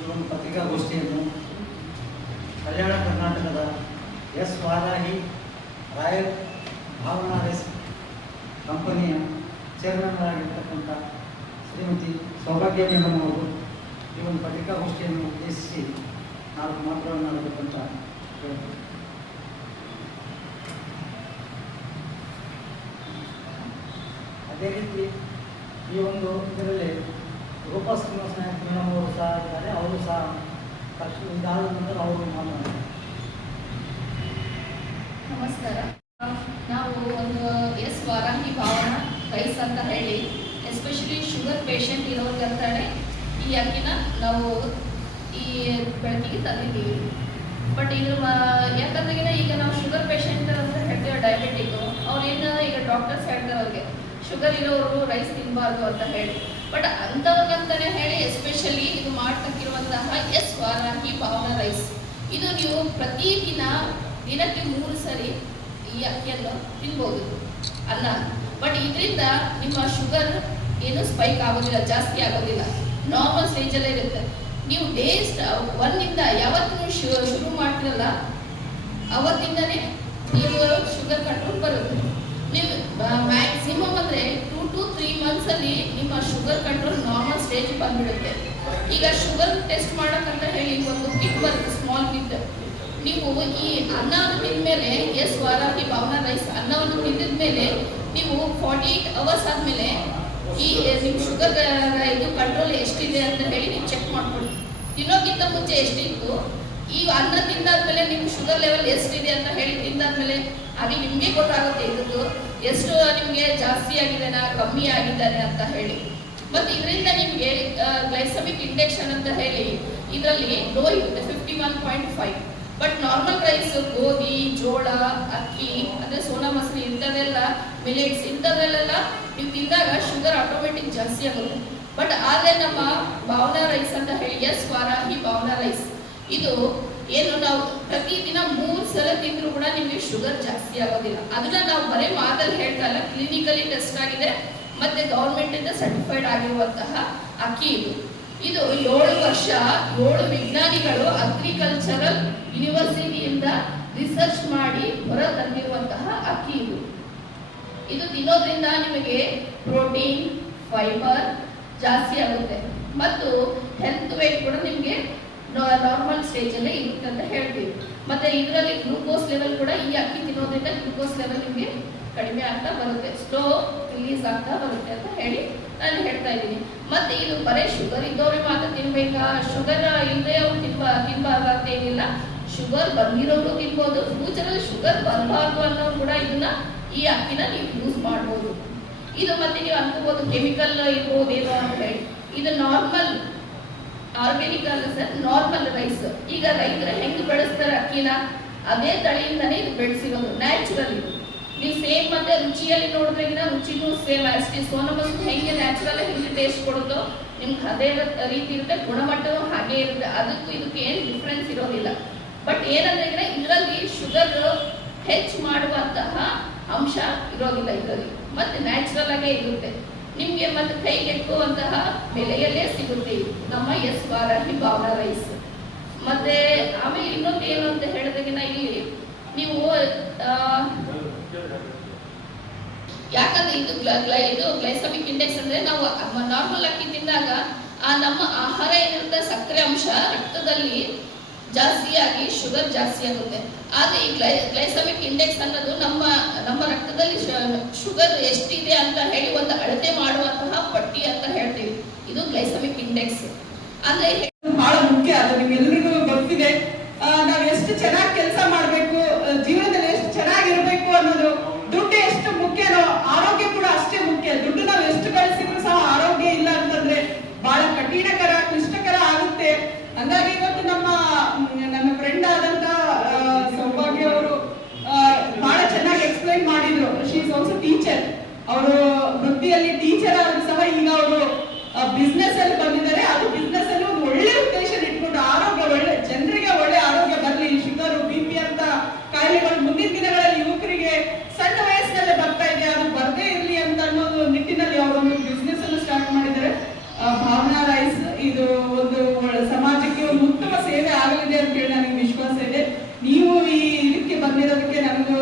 ಈ ಒಂದು ಪತ್ರಿಕಾಗೋಷ್ಠಿಯನ್ನು ಕಲ್ಯಾಣ ಕರ್ನಾಟಕದ S Varahi royal Bhavana rice ಕಂಪನಿಯ ಚೇರ್ಮನ್ ಆಗಿರ್ತಕ್ಕಂಥ ಶ್ರೀಮತಿ ಸೌಭಾಗ್ಯ ಮೇಡಮ್ ಅವರು ಈ ಒಂದು ಪತ್ರಿಕಾಗೋಷ್ಠಿಯನ್ನು ಉದ್ದೇಶಿಸಿ 4 ಮಾತುಗಳನ್ನು ಆಡಬೇಕಂತ ಹೇಳ್ತಾರೆ. ಅದೇ ರೀತಿ ಈ ಒಂದು ಇದರಲ್ಲಿ ರೂಪಾ ಶ್ರೀನಿವಾಸ ನಾಯಕ್ ಮೇಡಮ್ ಅವರು ಸಹ ಇದ್ದಾರೆ. ಅವರು ಸಹ ತಕ್ಷಣ ಇದಾದ ನಂತರ ಅವರು ಮಾತನಾಡ್ತಾರೆ. ನಮಸ್ಕಾರ. ನಾವು ಒಂದು ಎಸ್ ವಾರಾಹಿ ಭಾವನಾ ರೈಸ್ ಅಂತ ಹೇಳಿ ಎಸ್ಪೆಷಲಿ ಶುಗರ್ ಪೇಷಂಟ್ ಇರೋರಿಗೆ ಅಂತಾನೆ ಈ ಅಕ್ಕಿನ ನಾವು ಈ ಬೆಳಕಿಗೆ ತಂದಿದ್ದೀವಿ. ಬಟ್ ಇದು ಯಾಕಂದ್ರೆ ಈಗ ನಾವು ಶುಗರ್ ಪೇಷಂಟ್ ಅಂತ ಹೇಳ್ತೀವಿ, ಡಯಾಬಿಟಿಕ್ ಅವ್ರೇನು ಈಗ ಡಾಕ್ಟರ್ಸ್ ಹೇಳ್ತಾರೆ ಅವ್ರಿಗೆ ಶುಗರ್ ಇರೋರು ರೈಸ್ ತಿನ್ನಬಾರ್ದು ಅಂತ ಹೇಳಿ. ಬಟ್ ಅಂಥವ್ರಿಗಂತಾನೆ ಹೇಳಿ ಎಸ್ಪೆಷಲಿ ಇದು ಮಾಡ್ತಕ್ಕಿರುವಂತಹ ಎಸ್ ವಾರಾಹಿ ಭಾವನಾ ರೈಸ್ ಇದು ನೀವು ಪ್ರತಿದಿನ ದಿನಕ್ಕೆ 3 ಸರಿ ಈ ಅಕ್ಕಿಯನ್ನು ತಿನ್ಬೋದು ಅನ್ನ. ಬಟ್ ಇದರಿಂದ ನಿಮ್ಮ ಶುಗರ್ ಏನು ಸ್ಪೈಕ್ ಆಗೋದಿಲ್ಲ, ಜಾಸ್ತಿ ಆಗೋದಿಲ್ಲ, ನಾರ್ಮಲ್ ಸ್ಟೇಜಲ್ಲೇ ಇರುತ್ತೆ. ನೀವು ಡೇ 1 ಯಾವತ್ತೂ ಶುರು ಮಾಡ್ತಿರಲ್ಲ ಅವತ್ತಿಂದನೇ ನೀವು ಶುಗರ್ ಕಂಟ್ರೋಲ್ ಬರುತ್ತೆ. ನೀವು ಮ್ಯಾಕ್ಸಿಮಮ್ ಅಂದರೆ 2 to 3 ಮಂತ್ಸಲ್ಲಿ ನಿಮ್ಮ ಶುಗರ್ ಕಂಟ್ರೋಲ್ ನಾರ್ಮಲ್ ಸ್ಟೇಜ್ ಬಂದ್ಬಿಡುತ್ತೆ. ಈಗ ಶುಗರ್ ಟೆಸ್ಟ್ ಮಾಡೋಕ್ಕಂತ ಹೇಳಿ ಒಂದು ಕಿಟ್ ಬರುತ್ತೆ, ಸ್ಮಾಲ್ ಕಿಟ್. ನೀವು ಈ ಅನ್ನವನ್ನು ತಿಂದಮೇಲೆ ಎಸ್ ವಾರಾಹಿ ಭಾವನಾ ರೈಸ್ ಅನ್ನವನ್ನು ತಿಂದಿದ ಮೇಲೆ ನೀವು 48 ಅವರ್ಸ್ ಆದಮೇಲೆ ಈ ನಿಮ್ಮ ಶುಗರ್ ಇದು ಕಂಟ್ರೋಲ್ ಎಷ್ಟಿದೆ ಅಂತ ಹೇಳಿ ನೀವು ಚೆಕ್ ಮಾಡ್ಕೊಳ್ಳಿ. ತಿನ್ನೋಕ್ಕಿಂತ ಮುಂಚೆ ಎಷ್ಟಿತ್ತು, ಈ ಅನ್ನ ತಿಂದಾದ್ಮೇಲೆ ನಿಮ್ಮ ಶುಗರ್ ಲೆವೆಲ್ ಎಷ್ಟಿದೆ ಅಂತ ಹೇಳಿ ತಿಂದಾದ್ಮೇಲೆ ಅಲ್ಲಿ ನಿಮಗೆ ಗೊತ್ತಾಗುತ್ತೆ ಇದ್ದು ಎಷ್ಟು ನಿಮಗೆ ಜಾಸ್ತಿ ಆಗಿದೆನಾ ಕಮ್ಮಿ ಆಗಿದ್ದಾನೆ ಅಂತ ಹೇಳಿ. ಮತ್ತು ಇದರಿಂದ ನಿಮಗೆ ಗ್ಲೈಸಮಿಕ್ ಇಂಡೆಕ್ಷನ್ ಅಂತ ಹೇಳಿ ಇದರಲ್ಲಿ ಲೋ ಇರುತ್ತೆ, 51.5. ಬಟ್ ನಾರ್ಮಲ್ ರೈಸ್ ಗೋಧಿ, ಜೋಳ, ಅಕ್ಕಿ ಅಂದರೆ ಸೋನಾ ಮಸೂರಿ ಇಂಥದ್ದೆಲ್ಲ ಮಿಲೆಟ್ಸ್ ಇಂಥದ್ರಲ್ಲೆಲ್ಲ ನೀವು ತಿಂದಾಗ ಶುಗರ್ ಆಟೋಮೆಟಿಕ್ ಜಾಸ್ತಿ ಆಗುತ್ತೆ. ಬಟ್ ಆದರೆ ನಮ್ಮ ಭಾವನಾ ರೈಸ್ ಅಂತ ಹೇಳಿ ಎಸ್ ವಾರಾಹಿ ಭಾವನಾ ರೈಸ್ ಇದು ಏನು ನಾವು ಪ್ರತಿದಿನ 3 ಸಲ ತಿಂದರೂ ಕೂಡ ನಿಮಗೆ ಶುಗರ್ ಜಾಸ್ತಿ ಆಗೋದಿಲ್ಲ. ಅದನ್ನ ನಾವು ಬರೀ ಮಾತಲ್ಲಿ ಹೇಳ್ತಾ ಇಲ್ಲ, ಕ್ಲಿನಿಕಲಿ ಟೆಸ್ಟ್ ಆಗಿದೆ ಮತ್ತೆ ಗೌರ್ಮೆಂಟಿಂದ ಸರ್ಟಿಫೈಡ್ ಆಗಿರುವಂತಹ ಅಕ್ಕಿ ಇದು. ಇದು 7 ವರ್ಷ 7 ವಿಜ್ಞಾನಿಗಳು ಅಗ್ರಿಕಲ್ಚರಲ್ ಯೂನಿವರ್ಸಿಟಿಯಿಂದ ರಿಸರ್ಚ್ ಮಾಡಿ ಹೊರ ತಂದಿರುವಂತಹ ಅಕ್ಕಿ ಇದು. ಇದು ತಿನ್ನೋದ್ರಿಂದ ನಿಮಗೆ ಪ್ರೋಟೀನ್, ಫೈಬರ್ ಜಾಸ್ತಿ ಆಗುತ್ತೆ ಮತ್ತು ಹೆಲ್ತ್ ವೇಟ್ ಕೂಡ ನಿಮಗೆ ನಾರ್ಮಲ್ ಸ್ಟೇಜಲ್ಲೇ ಇರುತ್ತೆ ಅಂತ ಹೇಳ್ತೀವಿ. ಮತ್ತು ಇದರಲ್ಲಿ ಗ್ಲೂಕೋಸ್ ಲೆವೆಲ್ ಕೂಡ ಈ ಅಕ್ಕಿ ತಿನ್ನೋದ್ರಿಂದ ಗ್ಲೂಕೋಸ್ ಲೆವೆಲ್ ನಿಮಗೆ ಕಡಿಮೆ ಆಗ್ತಾ ಬರುತ್ತೆ, ಸ್ಲೋ ರಿಲೀಸ್ ಆಗ್ತಾ ಬರುತ್ತೆ ಅಂತ ಹೇಳಿ ನಾನು ಹೇಳ್ತಾ ಇದ್ದೀನಿ. ಮತ್ತು ಇದು ಬರೀ ಶುಗರ್ ಇದ್ದವ್ರಿಗೆ ಮಾತ್ರ ತಿನ್ಬೇಕಾ, ಶುಗರ್ ಇಲ್ಲದೆ ಅವ್ರು ತಿನ್ನಬಾರ್ದು ಅಂತ ಏನಿಲ್ಲ. ಶುಗರ್ ಬಂದಿರೋರು ತಿನ್ಬೋದು, ಫ್ಯೂಚರಲ್ಲಿ ಶುಗರ್ ಬರಬಾರ್ದು ಅನ್ನೋರು ಕೂಡ ಇದನ್ನ ಈ ಅಕ್ಕಿನ ನೀವು ಯೂಸ್ ಮಾಡ್ಬೋದು. ಇದು ಮತ್ತೆ ನೀವು ಅನ್ಕೋಬಹುದು ಕೆಮಿಕಲ್ ಇರ್ಬೋದು ಏನೋ ಅಂತ ಹೇಳಿ. ಇದು ನಾರ್ಮಲ್ ಆರ್ಗ್ಯಾನಿಕ್ ಅಲ್ಲ ಸರ್, ನಾರ್ಮಲ್ ರೈಸ್. ಈಗ ರೈತರು ಹೆಂಗೆ ಬೆಳೆಸ್ತಾರೆ ಅಕ್ಕಿನ ಅದೇ ತಳಿಯಿಂದನೇ ಇದು ಬೆಳೆಸಿರೋದು, ನ್ಯಾಚುರಲ್ ಇದು. ನೀವು ಸೇಮ್ ಮತ್ತೆ ರುಚಿಯಲ್ಲಿ ನೋಡಿದ್ರೆಗಿನ ರುಚಿನೂ ಸೇಮ್ ಅಷ್ಟೇ. ಸೋನಾ ಮಸೂರಿ ಹೆಂಗೆ ನ್ಯಾಚುರಲ್ ಹಿಂಗೆ ಟೇಸ್ಟ್ ಕೊಡುತ್ತೋ ನಿಮ್ಗೆ ಅದೇ ರೀತಿ ಇರುತ್ತೆ, ಗುಣಮಟ್ಟನೂ ಹಾಗೆ ಇರುತ್ತೆ. ಅದಕ್ಕೂ ಇದಕ್ಕೆ ಏನು ಡಿಫ್ರೆನ್ಸ್ ಇರೋದಿಲ್ಲ. ಬಟ್ ಏನಂದ್ರೆ ಇದರಲ್ಲಿ ಶುಗರ್ ಹೆಚ್ಚು ಮಾಡುವಂತಹ ಅಂಶ ಇರೋದಿಲ್ಲ ಇದರಲ್ಲಿ, ಮತ್ತೆ ನ್ಯಾಚುರಲ್ ಆಗೇ ಇರುತ್ತೆ ನಿಮಗೆ. ಮತ್ತೆ ಕೈಗೆಟುಕುವಂತಹ ಬೆಲೆಯಲ್ಲೇ ಸಿಗುತ್ತೆ ನಮ್ಮ ಎಸ್ ವಾರಾಹಿ ಭಾವನಾ ರೈಸ್. ಮತ್ತೆ ಆಮೇಲೆ ಇನ್ನೊಂದು ಏನು ಅಂತ ಹೇಳಿದಾಗಿನ ಇಲ್ಲಿ ನೀವು ಯಾಕಂದ್ರೆ ಇದು ಗ್ಲೈಸಮಿಕ್ ಇಂಡೆಕ್ಸ್ ಅಂದ್ರೆ ನಾವು ನಾರ್ಮಲ್ ಅಕ್ಕಿ ತಿಂದಾಗ ಆ ನಮ್ಮ ಆಹಾರ ಏನಿರುತ್ತೆ ಸಕ್ಕರೆ ಅಂಶ ರಕ್ತದಲ್ಲಿ ಜಾಸ್ತಿಯಾಗಿ ಶುಗರ್ ಜಾಸ್ತಿ ಆಗುತ್ತೆ. ಆದರೆ ಈ ಗ್ಲೈಸಮಿಕ್ ಇಂಡೆಕ್ಸ್ ಅನ್ನೋದು ನಮ್ಮ ರಕ್ತದಲ್ಲಿ ಶುಗರ್ ಎಷ್ಟಿದೆ ಅಂತ ಹೇಳಿ ಒಂದು ಅಳತೆ ಮಾಡುವಂತಹ ಪಟ್ಟಿ ಅಂತ ಹೇಳ್ತೀವಿ. ಇದು ಗ್ಲೈಸಮಿಕ್ ಇಂಡೆಕ್ಸ್ ಅಂದ್ರೆ ಬಹಳ ಮುಖ್ಯ. ಅದು ನಿಮ್ಗೆಲ್ರಿಗೂ ಗೊತ್ತಿದೆ. ನಾವು ಎಷ್ಟು ಚೆನ್ನಾಗಿ ಕೆಲಸ ಮಾಡಬೇಕು, ಜೀವನದಲ್ಲಿ ಎಷ್ಟು ಚೆನ್ನಾಗಿರ್ಬೇಕು ಅನ್ನೋದು. ದುಡ್ಡು ಎಷ್ಟು ಮುಖ್ಯನೋ ಆರೋಗ್ಯ ಕೂಡ ಅಷ್ಟೇ ಮುಖ್ಯ. ದುಡ್ಡು ನಾವು ಎಷ್ಟು ಗಳಿಸಿದ್ರು ಸಹ ಆರೋಗ್ಯ ಇಲ್ಲ ಅಂತಂದ್ರೆ ಬಹಳ ಕಠಿಣಕರ, ಕ್ಲಿಷ್ಟಕರ ಆಗುತ್ತೆ. ಹಂಗಾಗಿ ಇವತ್ತು ನನ್ನ ಫ್ರೆಂಡ್ ಆದಂತ ಸೌಭಾಗ್ಯ ಅವರು ಬಹಳ ಚೆನ್ನಾಗಿ ಎಕ್ಸ್ಪ್ಲೈನ್ ಮಾಡಿದ್ರು. She is also teacher. ಅವರು ವೃತ್ತಿಯಲ್ಲಿ ಟೀಚರ್ ಆದ್ರೂ ಸಹ ಈಗ ಅವರು ಬಿಸ್ನೆಸ್ ಅಲ್ಲಿ ಬಂದಿದ್ದಾರೆ. ಅದು ಬಿಸ್ನೆಸ್ ಅಲ್ಲಿ ಒಂದು ಒಳ್ಳೆ ಉದ್ದೇಶ ಇಟ್ಕೊಂಡು ಆರೋಗ್ಯ ಒಳ್ಳೆ ಜನರಿಗೆ ಒಳ್ಳೆ ಆರೋಗ್ಯ ಬರಲಿ, ಶುಗರ್, BP ಅಂತ ಕಾಯಿಲೆಗಳು ಮುಂದಿನ ದಿನಗಳಲ್ಲಿ ಯುವಕರಿಗೆ ಸಣ್ಣ ವಯಸ್ಸಿನಲ್ಲೇ ಬರ್ತಾ ಇದೆ, ಅದು ಬರದೇ ಇರಲಿ ಅಂತ ಅನ್ನೋದು ನಿಟ್ಟಿನಲ್ಲಿ ಅವರೊಂದು ಬಿಸ್ನೆಸ್ ಅನ್ನು ಸ್ಟಾರ್ಟ್ ಮಾಡಿದ್ದಾರೆ. ಭಾವನಾ ರೈಸ್ ಇದು ಒಂದು ಸಮಾಜಕ್ಕೆ ಬಂದಿರೋದಕ್ಕೆ ನನಗೂ